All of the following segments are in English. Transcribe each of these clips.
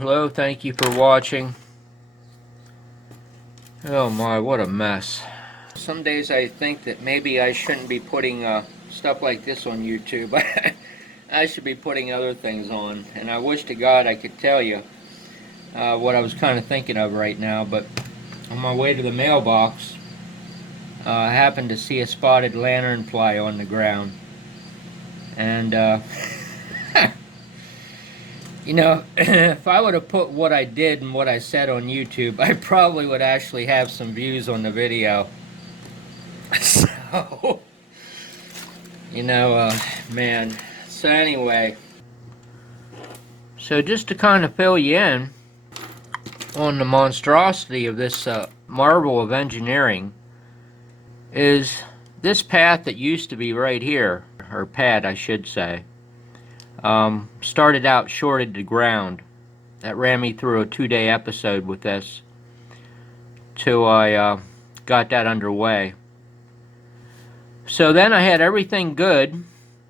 Hello, thank you for watching. Oh my, what a mess. Some days I think that maybe I shouldn't be putting stuff like this on YouTube. I should be putting other things on, and I wish to God I could tell you what I was kind of thinking of right now, but on my way to the mailbox, I happened to see a spotted lanternfly on the ground, and you know, if I would have put what I did and what I said on YouTube, I probably would actually have some views on the video. So, man. So anyway, so just to kind of fill you in on the monstrosity of this marvel of engineering, is this path that used to be right here, or pad I should say, started out shorted to ground. That ran me through a 2-day episode with this till I got that underway. So then I had everything good,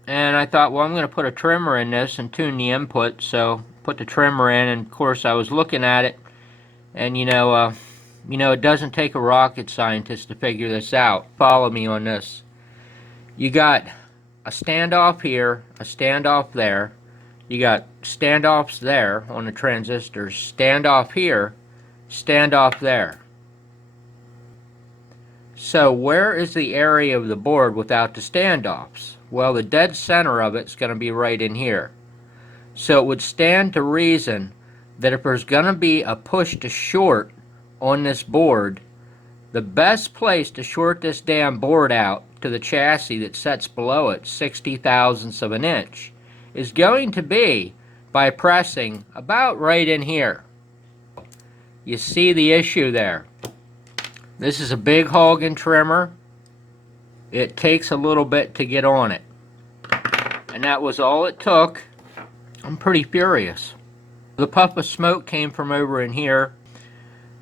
and I thought, well, I'm going to put a trimmer in this and tune the input. So put the trimmer in, and of course I was looking at it, and it doesn't take a rocket scientist to figure this out. Follow me on this. You got a standoff here, a standoff there. You got standoffs there on the transistors, standoff here, standoff there. So where is the area of the board without the standoffs? Well, the dead center of it's going to be right in here. So it would stand to reason that if there's going to be a push to short on this board, the best place to short this damn board out to the chassis that sets below it, 60 thousandths of an inch, is going to be by pressing about right in here. You see the issue there. This is a big Hogan trimmer. It takes a little bit to get on it. And that was all it took. I'm pretty furious. The puff of smoke came from over in here.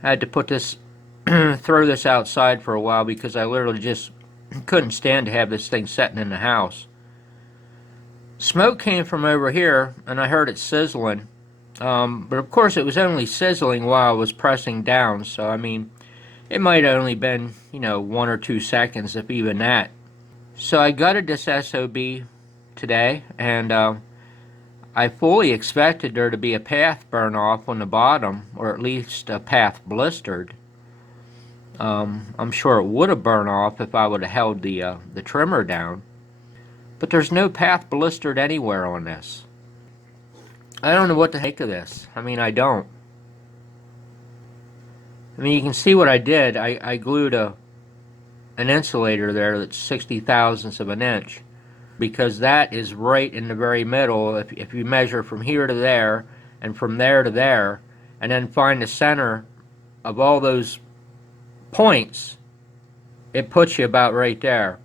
I had to put this, throw this outside for a while because I literally just couldn't stand to have this thing sitting in the house. Smoke came from over here, and I heard it sizzling. But of course it was only sizzling while I was pressing down, so I mean, it might have only been, 1 or 2 seconds, if even that. So I gutted this SOB today, and I fully expected there to be a path burn off on the bottom, or at least a path blistered. I'm sure it would have burned off if I would have held the trimmer down. But there's no path blistered anywhere on this. I don't know what to make of this. I mean, I don't. I mean, you can see what I did. I glued an insulator there that's 60 thousandths of an inch, because that is right in the very middle. If you measure from here to there and from there to there, and then find the center of all those points, it puts you about right there.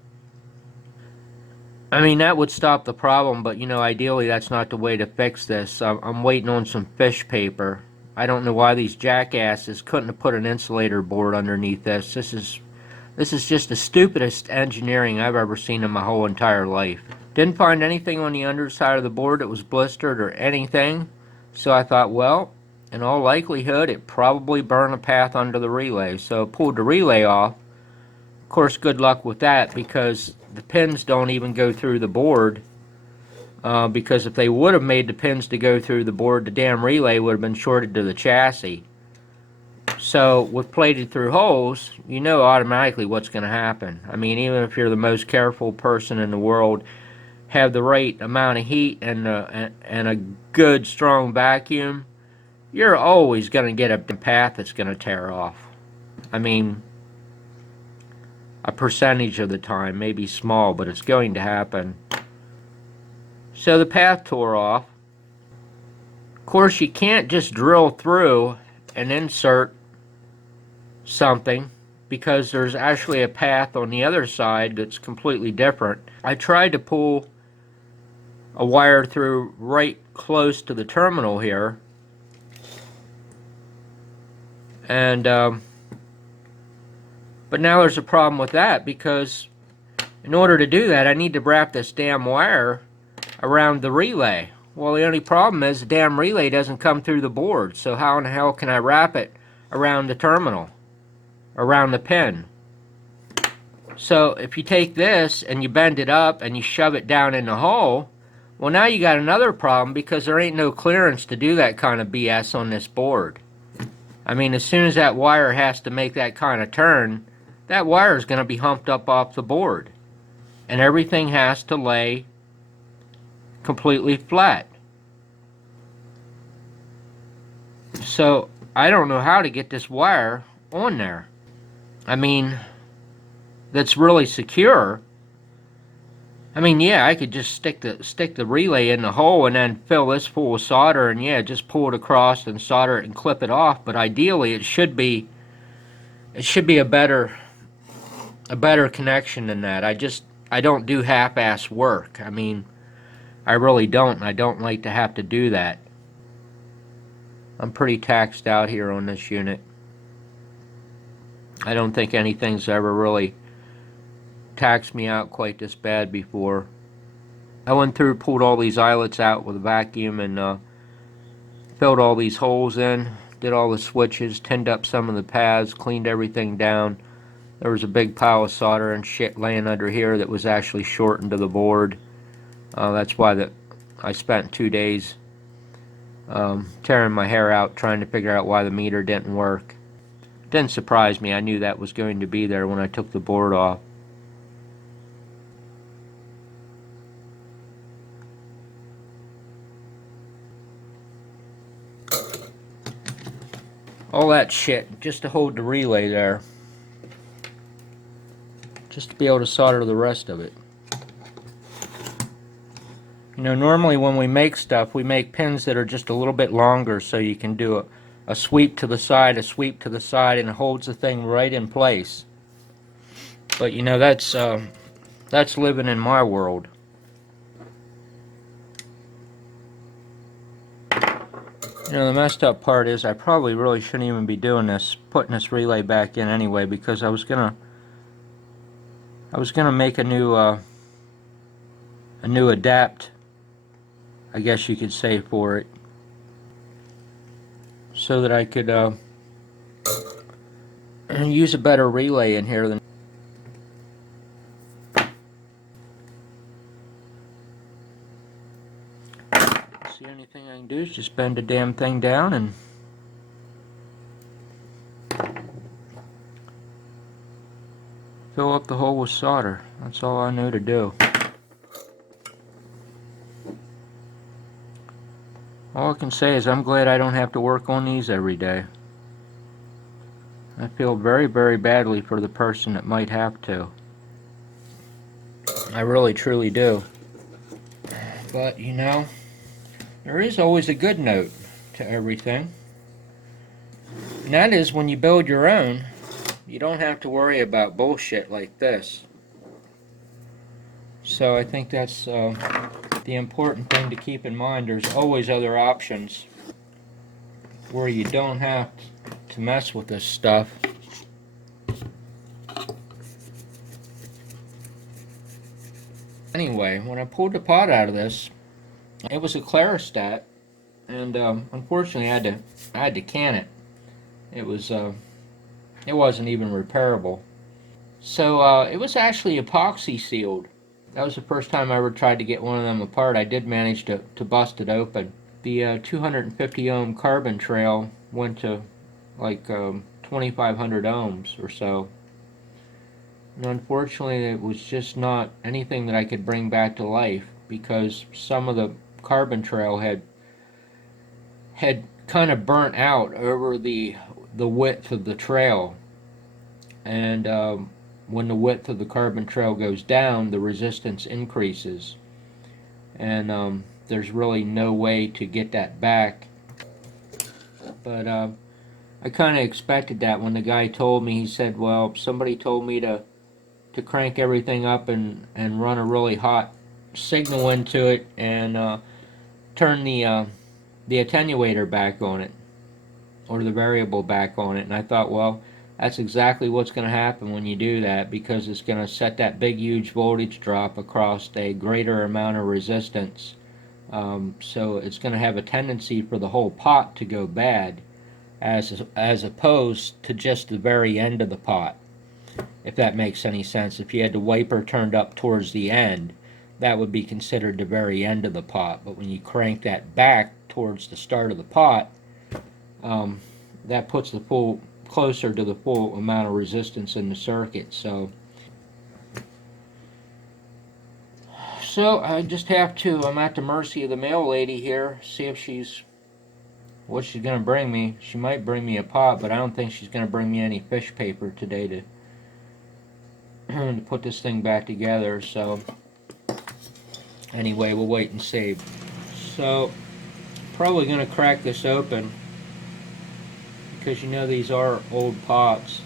I mean, that would stop the problem, but ideally that's not the way to fix this. I'm waiting on some fish paper. I don't know why these jackasses couldn't have put an insulator board underneath this. This is just the stupidest engineering I've ever seen in my whole entire life. Didn't find anything on the underside of the board that was blistered or anything. So I thought, well, in all likelihood, it probably burned a path under the relay. So I pulled the relay off. Of course, good luck with that, because the pins don't even go through the board. Because if they would have made the pins to go through the board, the damn relay would have been shorted to the chassis. So with plated through holes, you know automatically what's going to happen. I mean, even if you're the most careful person in the world, have the right amount of heat and a good strong vacuum, you're always going to get a path that's going to tear off. I mean, a percentage of the time, maybe small, but it's going to happen. So the path tore off. Of course, you can't just drill through and insert something, because there's actually a path on the other side that's completely different. I tried to pull a wire through right close to the terminal here, and but now there's a problem with that, because in order to do that I need to wrap this damn wire around the relay. Well, the only problem is the damn relay doesn't come through the board, so how in the hell can I wrap it around the terminal, around the pin? So if you take this and you bend it up and you shove it down in the hole, well, now you got another problem because there ain't no clearance to do that kind of BS on this board. I mean, as soon as that wire has to make that kind of turn, that wire is going to be humped up off the board. And everything has to lay completely flat. So I don't know how to get this wire on there. I mean, that's really secure. I mean, yeah, I could just stick the relay in the hole and then fill this full of solder and yeah, just pull it across and solder it and clip it off. But ideally, it should be a better connection than that. I don't do half-ass work. I mean, I really don't. I don't like to have to do that. I'm pretty taxed out here on this unit. I don't think anything's ever really taxed me out quite this bad before. I went through, pulled all these eyelets out with a vacuum and filled all these holes in, did all the switches, tinned up some of the pads, cleaned everything down. There was a big pile of solder and shit laying under here that was actually shortened to the board. That's why I spent 2 days tearing my hair out trying to figure out why the meter didn't work. It didn't surprise me. I knew that was going to be there when I took the board off. All that shit just to hold the relay there. Just to be able to solder the rest of it. You know, normally when we make stuff, we make pins that are just a little bit longer so you can do a sweep to the side, a sweep to the side, and it holds the thing right in place. But you know, that's living in my world. You know, the messed up part is I probably really shouldn't even be doing this, putting this relay back in anyway, because I was gonna make a new adapt, I guess you could say, for it, so that I could use a better relay in here than. The only thing I can do is just bend the damn thing down and fill up the hole with solder. That's all I know to do. All I can say is I'm glad I don't have to work on these every day. I feel very, very badly for the person that might have to. I really, truly do. But, you know, there is always a good note to everything. And that is when you build your own, you don't have to worry about bullshit like this. So I think that's the important thing to keep in mind. There's always other options where you don't have to mess with this stuff. Anyway, when I pulled the pot out of this, it was a Clarostat, and unfortunately I had to can it. It wasn't even repairable. So it was actually epoxy sealed. That was the first time I ever tried to get one of them apart. I did manage to bust it open. The 250 ohm carbon trail went to like 2,500 ohms or so. And unfortunately, it was just not anything that I could bring back to life, because some of the carbon trail had kind of burnt out over the width of the trail. And when the width of the carbon trail goes down, the resistance increases. And there's really no way to get that back. But I kind of expected that when the guy told me. He said, well, somebody told me to crank everything up and run a really hot signal into it and turn the attenuator back on it, or the variable back on it. And I thought, well, that's exactly what's going to happen when you do that, because it's going to set that big huge voltage drop across a greater amount of resistance So it's going to have a tendency for the whole pot to go bad, as opposed to just the very end of the pot, if that makes any sense. If you had the wiper turned up towards the end, that would be considered the very end of the pot. But when you crank that back towards the start of the pot, that puts the full closer to the full amount of resistance in the circuit. So I just have to, I'm at the mercy of the mail lady here, see if what she's going to bring me. She might bring me a pot, but I don't think she's going to bring me any fish paper today to to put this thing back together. So anyway, we'll wait and see. So probably going to crack this open, because you know these are old pots.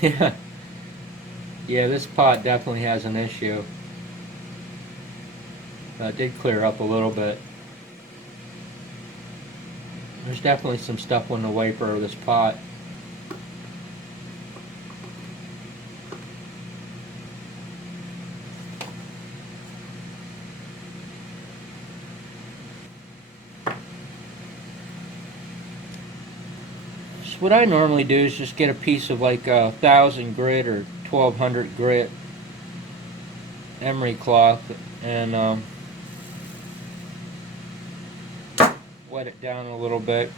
Yeah, yeah, this pot definitely has an issue. It did clear up a little bit. There's definitely some stuff on the wiper of this pot. So what I normally do is just get a piece of like 1,000 grit or 1,200 grit emery cloth and wet it down a little bit.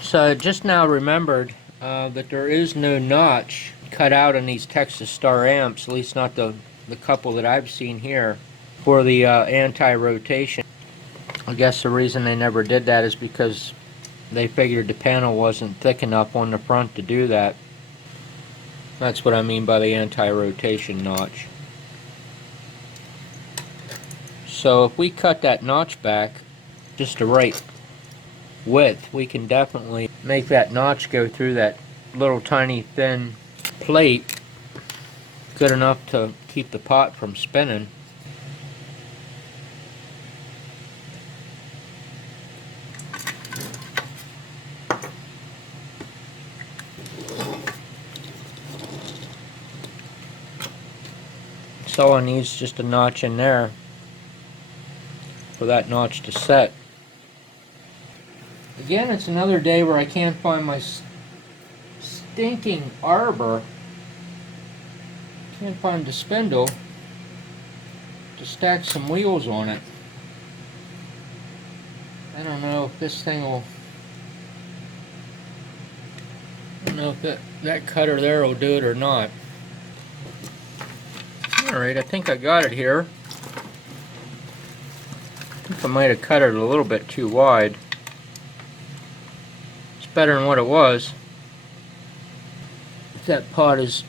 So I just now remembered that there is no notch cut out on these Texas Star amps, at least not the couple that I've seen here, for the anti-rotation. I guess the reason they never did that is because they figured the panel wasn't thick enough on the front to do that. That's what I mean by the anti-rotation notch. So if we cut that notch back just the right width, we can definitely make that notch go through that little tiny thin plate good enough to keep the pot from spinning. So all it needs is just a notch in there for that notch to set. Again, it's another day where I can't find my stinking arbor. Can't find the spindle to stack some wheels on it. I don't know if this thing will... I don't know if that cutter there will do it or not. Alright, I think I got it here. I think I might have cut it a little bit too wide. It's better than what it was. If that pot is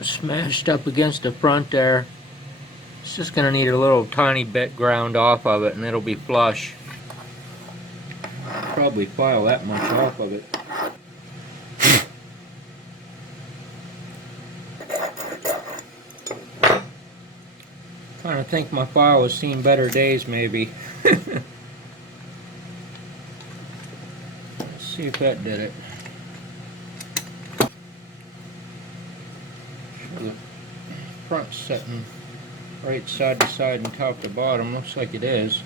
smashed up against the front there, it's just going to need a little tiny bit ground off of it and it'll be flush. Probably file that much off of it. Kind of think my file has seen better days, maybe. Let's see if that did it. Sure, the front's setting right side to side and top to bottom. Looks like it is.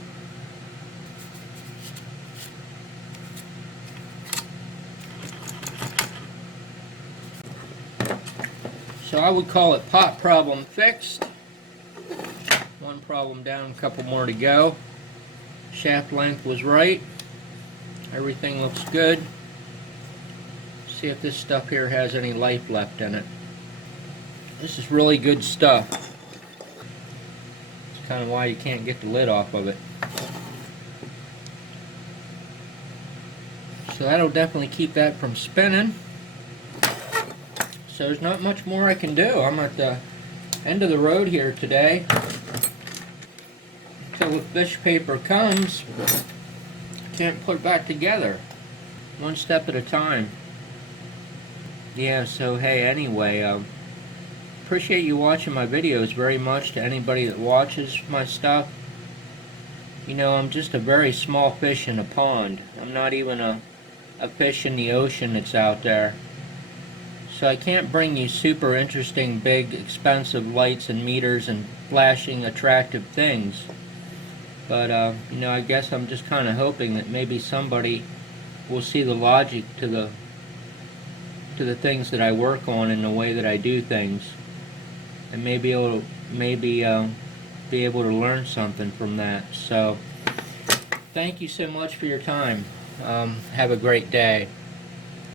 So I would call it pot problem fixed. One problem down, a couple more to go. Shaft length was right. Everything looks good. See if this stuff here has any life left in it. This is really good stuff. It's kind of why you can't get the lid off of it. So that'll definitely keep that from spinning. So there's not much more I can do. I'm at the end of the road here today. Until the fish paper comes, can't put it back together. One step at a time. Yeah, so hey, anyway, appreciate you watching my videos very much. To anybody that watches my stuff, you know, I'm just a very small fish in a pond. I'm not even a fish in the ocean that's out there. So I can't bring you super interesting, big, expensive lights and meters and flashing, attractive things. But, you know, I guess I'm just kind of hoping that maybe somebody will see the logic to the things that I work on and the way that I do things, and maybe be able to learn something from that. So, thank you so much for your time. Have a great day.